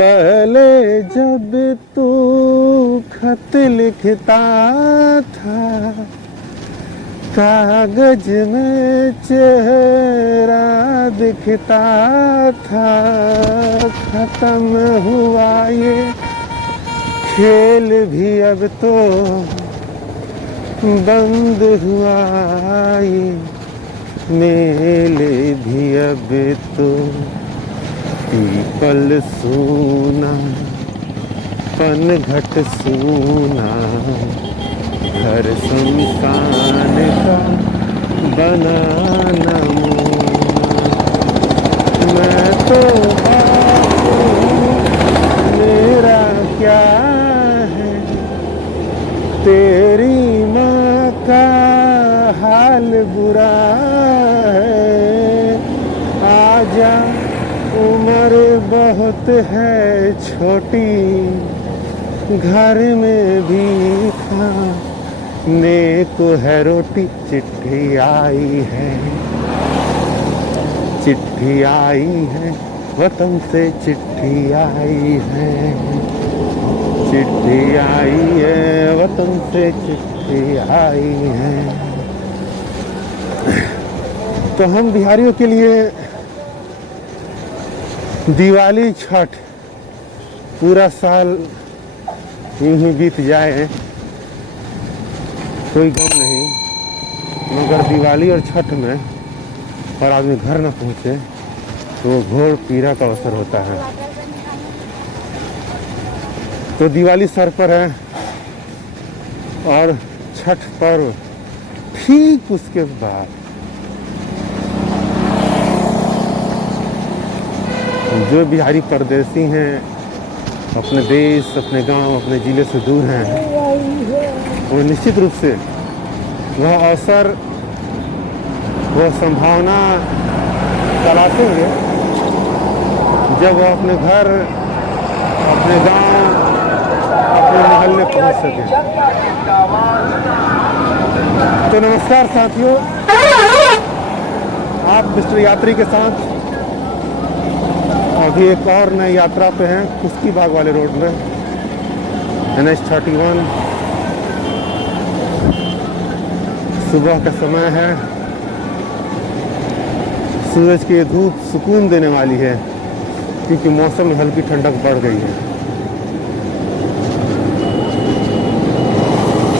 पहले जब तू खत लिखता था, कागज में चेहरा दिखता था। खत्म हुआ ये खेल भी अब तो बंद हुआ ये मेल भी अब तो। पीपल सूना पनघट सूना, घर सुनसान का बना नमूना। मैं तो बापू मेरा क्या है, तेरी माँ का हाल बुरा है। आजा उम्र बहुत है छोटी, घर में भी खाने को है रोटी। चिट्ठी आई है, चिट्ठी आई है, वतन से चिट्ठी आई है। चिट्ठी आई है, वतन से चिट्ठी आई है। तो हम बिहारियों के लिए दिवाली छठ पूरा साल यूं ही बीत जाए कोई गम नहीं, मगर दिवाली और छठ में और आदमी घर न पहुंचे तो घोर पीड़ा का अवसर होता है। तो दिवाली सर पर है और छठ पर्व ठीक उसके बाद। जो बिहारी परदेसी हैं, अपने देश, अपने गांव, अपने ज़िले से दूर हैं, वो निश्चित रूप से वह अवसर, वह संभावना तलाशेंगे जब वो अपने घर, अपने गांव, अपने मोहल्ले पहुंच सके। तो नमस्कार साथियों, आप मिस्टर यात्री के साथ अभी एक और नई यात्रा पे हैं, कुश्ती बाग वाले रोड में, NH-31। सुबह का समय है, सूरज की धूप सुकून देने वाली है क्योंकि मौसम में हल्की ठंडक बढ़ गई है।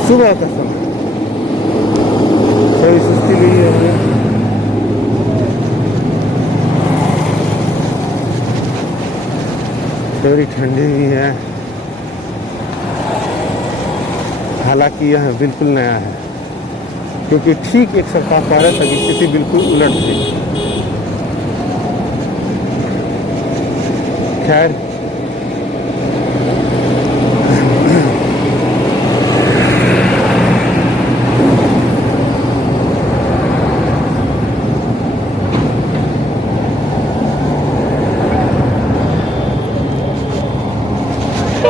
सुबह का समय थोड़ी सुस्ती भी है, थोड़ी ठंडी भी है। हालांकि यह बिल्कुल नया है क्योंकि ठीक एक सप्ताह पहले तक स्थिति बिल्कुल उलट थी। खैर,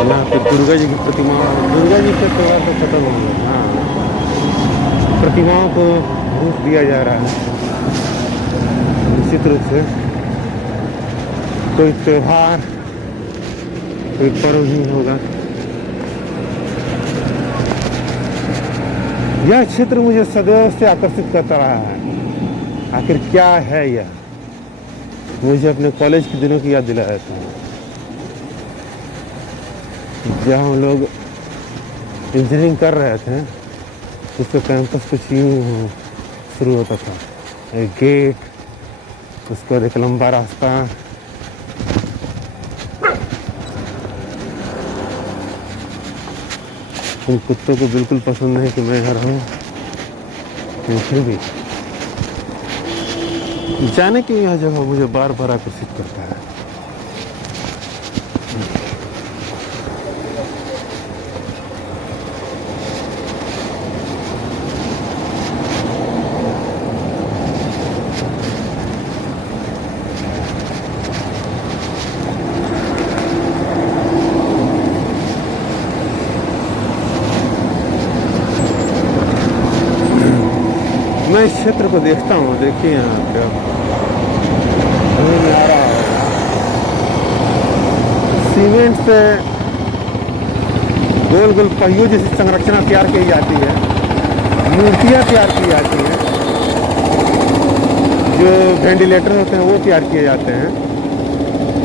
यहाँ पे दुर्गा जी की प्रतिमा, दुर्गा जी के त्यौहार तो खत्म हो गया। हाँ, प्रतिमाओं को रूप दिया जा रहा है। निश्चित रूप से कोई त्यौहार, कोई पर्व ही होगा। यह क्षेत्र मुझे सदैव से आकर्षित करता रहा है। आखिर क्या है यह, मुझे अपने कॉलेज के दिनों की याद दिलाया था, जब हम लोग इंजीनियरिंग कर रहे थे। उसके कैंपस कुछ यूँ शुरू होता था, एक गेट, उसके बाद एक लंबा रास्ता, उन कुत्तों को बिल्कुल पसंद नहीं कि मैं यहाँ रहूँ, फिर भी जाने की यह जगह मुझे बार बार आकर्षित करता है। मैं इस क्षेत्र को देखता हूँ, देखिए यहाँ क्या सीमेंट से गोल गोल पहियों जैसी संरचना तैयार की जाती है, मूर्तियाँ तैयार की जाती हैं, जो वेंटिलेटर होते हैं वो तैयार किए जाते हैं।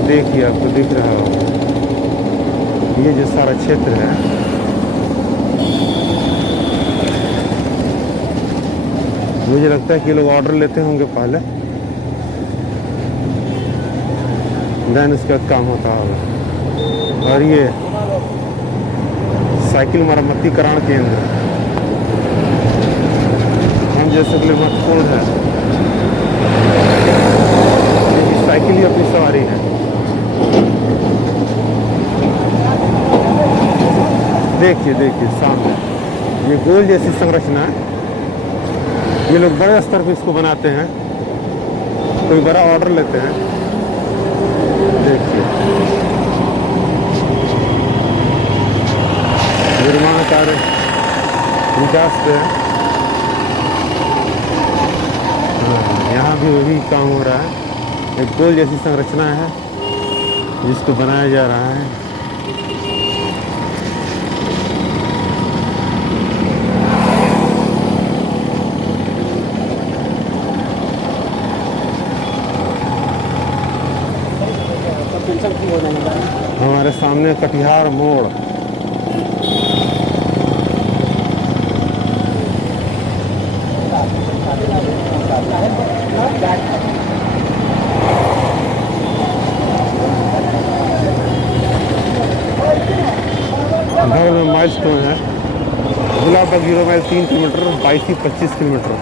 देखिए आपको दिख रहा होगा ये जो सारा क्षेत्र है। मुझे लगता है कि लोग ऑर्डर लेते होंगे पहले, देन उसके बाद काम होता होगा। और ये साइकिल मरम्मतीकरण केंद्र हम जैसे के लिए महत्वपूर्ण है। साइकिल ही अपनी सवारी है। देखिए देखिए सामने ये गोल जैसी संरचना है। ये लोग बड़े स्तर पे इसको बनाते हैं, कोई बड़ा ऑर्डर लेते हैं। देखिए निर्माण कार्य विकास पे यहाँ भी वही काम हो रहा है। एक गोल जैसी संरचना है जिसको बनाया जा रहा है। हमारे सामने कटिहार मोड़, में माइलस्टोन है। गुलाबबाग 0 माइल 3 किलोमीटर, 22 से 25 किलोमीटर।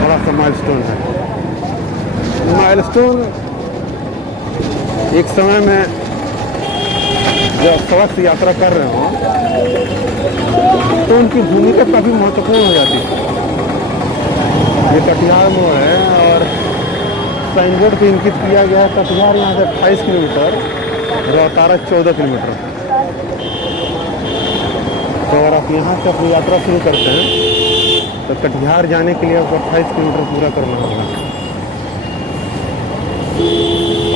बड़ा सा माइलस्टोन है। माइलस्टोन एक समय में जब सड़क से यात्रा कर रहे हो तो उनकी भूमिका काफी महत्वपूर्ण हो जाती है। ये कटिहार मोड़ है और साइन बोर्ड पे इंकित किया गया है कटिहार यहाँ से 28 किलोमीटर, रोहतारा 14 किलोमीटर। तो अगर आप यहाँ से अपनी यात्रा शुरू करते हैं तो कटिहार जाने के लिए आपको 28 किलोमीटर पूरा करना होगा।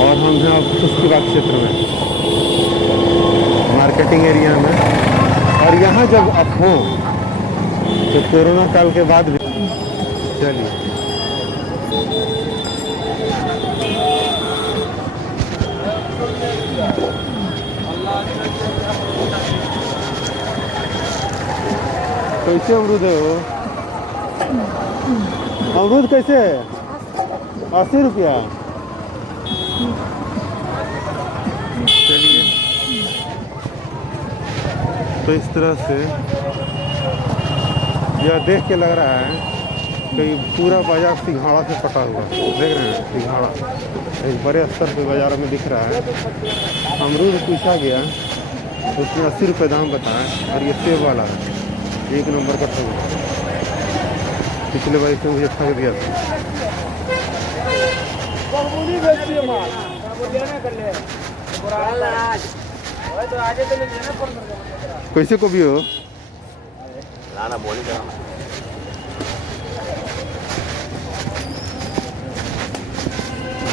और हम हैं उसके बाद क्षेत्र में, मार्केटिंग एरिया में। और यहाँ जब आप हो तो कोरोना काल के बाद भी चलिए कैसे अमरूद है वो? अमरूद कैसे है? 80 रुपया। चलिए तो इस तरह से यह देख के लग रहा है कि पूरा बाजार सिंघाड़ा से पटा हुआ। देख रहे हैं सिंघाड़ा एक बड़े स्तर पे बाजार में दिख रहा है। अमरूद पूछा गया तो उसने 80 रुपये दाम बताया। और ये सेब वाला है, 1 नंबर का ठग। पिछले बार से मुझे ठग दिया था। कैसे को भी हो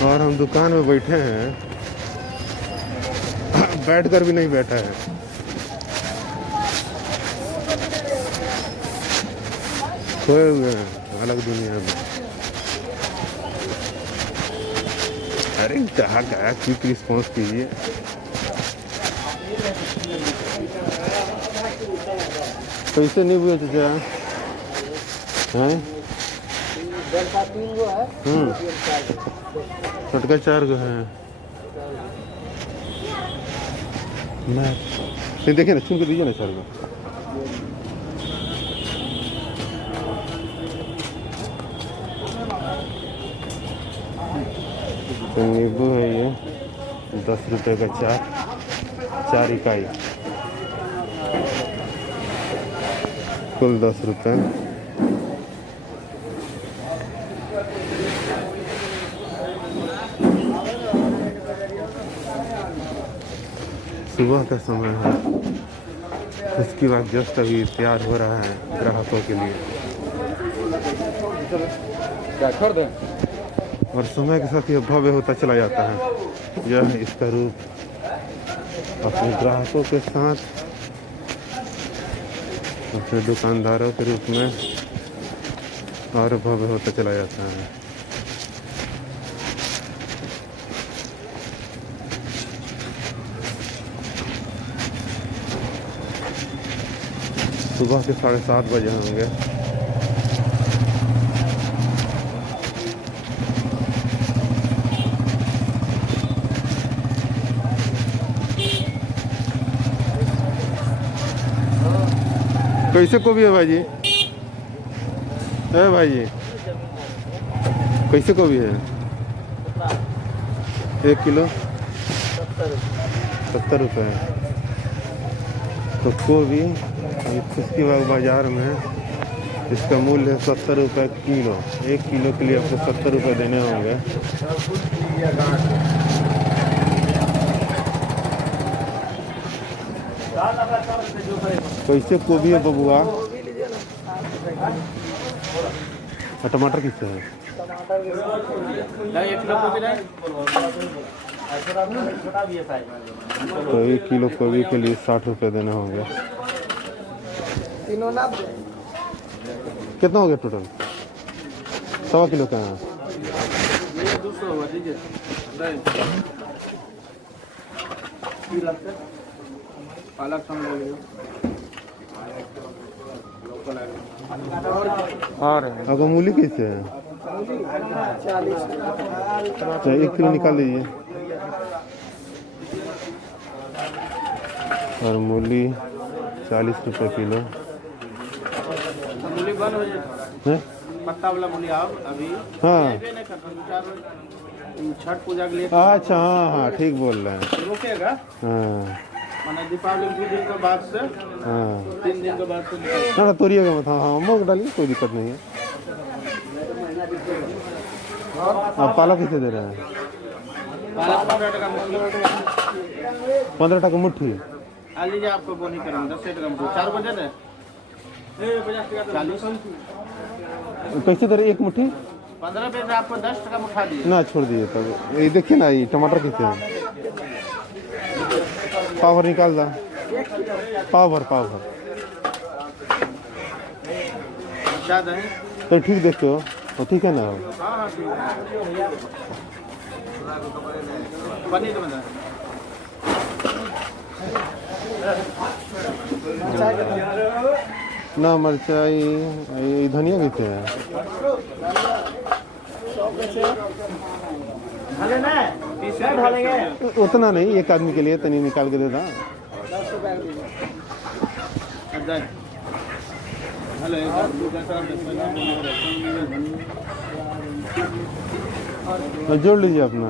और हम दुकान में बैठे हैं, बैठकर भी नहीं बैठा है। खोए हुए हैं अलग दुनिया में। अरे कहाँ गया, क्विक रिस्पॉन्स कीजिए। कैसे नहीं हुए चाचा हैं? छोटका 4 गो है। मैं देखिए ना, छू के दीजिए ना 4 गो। तो नींबू है ये 10 रुपये का 4 इकाई, कुल 10 रुपये। सुबह का समय है, उसके बाद जस्ट अभी तैयार हो रहा है ग्राहकों के लिए। क्या छोड़ दें? और समय के साथ यह भव्य होता चला जाता है। यह इसका रूप अपने ग्राहकों के साथ, अपने दुकानदारों के रूप में और भव्य होता चला जाता है। सुबह के 7:30 बजे होंगे। कैसे गोभी है भाई जी? भाई जी कैसे गोभी है? 1 किलो 70 रुपये। तो गोभी खुशकीबाग बाज़ार में इसका मूल्य है 70 रुपये किलो। 1 किलो के लिए आपको 70 रुपये देने होंगे। कैसे गोभी है बबुआ? टमाटर किससे है? तो 1 किलो गोभी के लिए 60 रुपये देने होंगे। कितना हो गया टोटल? 1.25 किलो का है। पालक और मूली कैसे है? 1 किलो निकाल दीजिए। और मूली 40 रुपये किलो। मूली बंद हो जाए पत्ता वाला मूली आप अभी? हाँ छठ पूजा के लिए। अच्छा हाँ ठीक बोल रहे हैं। रुकेगा हाँ माना दीपावली 2 दिन के बाद से। हाँ 3 दिन के बाद से ना तोड़िएगा मत। हाँ मग डालिए कोई दिक्कत नहीं है। आप पालक किसे दे रहे हैं? 15 टका मुट्ठी। आ लीजिए आपको बोनी करेंगे 10 टका मुट्ठी। 4 बजे दे 40। कैसे दे रहे 1 मुट्ठी? 15 रुपये से आपको 10 टका मुठा दिए ना। छोड़ दिए तब। ये देखिए ना ये टमाटर कितने हैं? पाव भर निकाल दा। पाव भर तो ठीक देखते हो तो ठीक है ना? पनीर ना मिर्चाई धनिया कितने है? उतना नहीं, एक आदमी के लिए तनी निकाल के देता। जोड़ लीजिए अपना।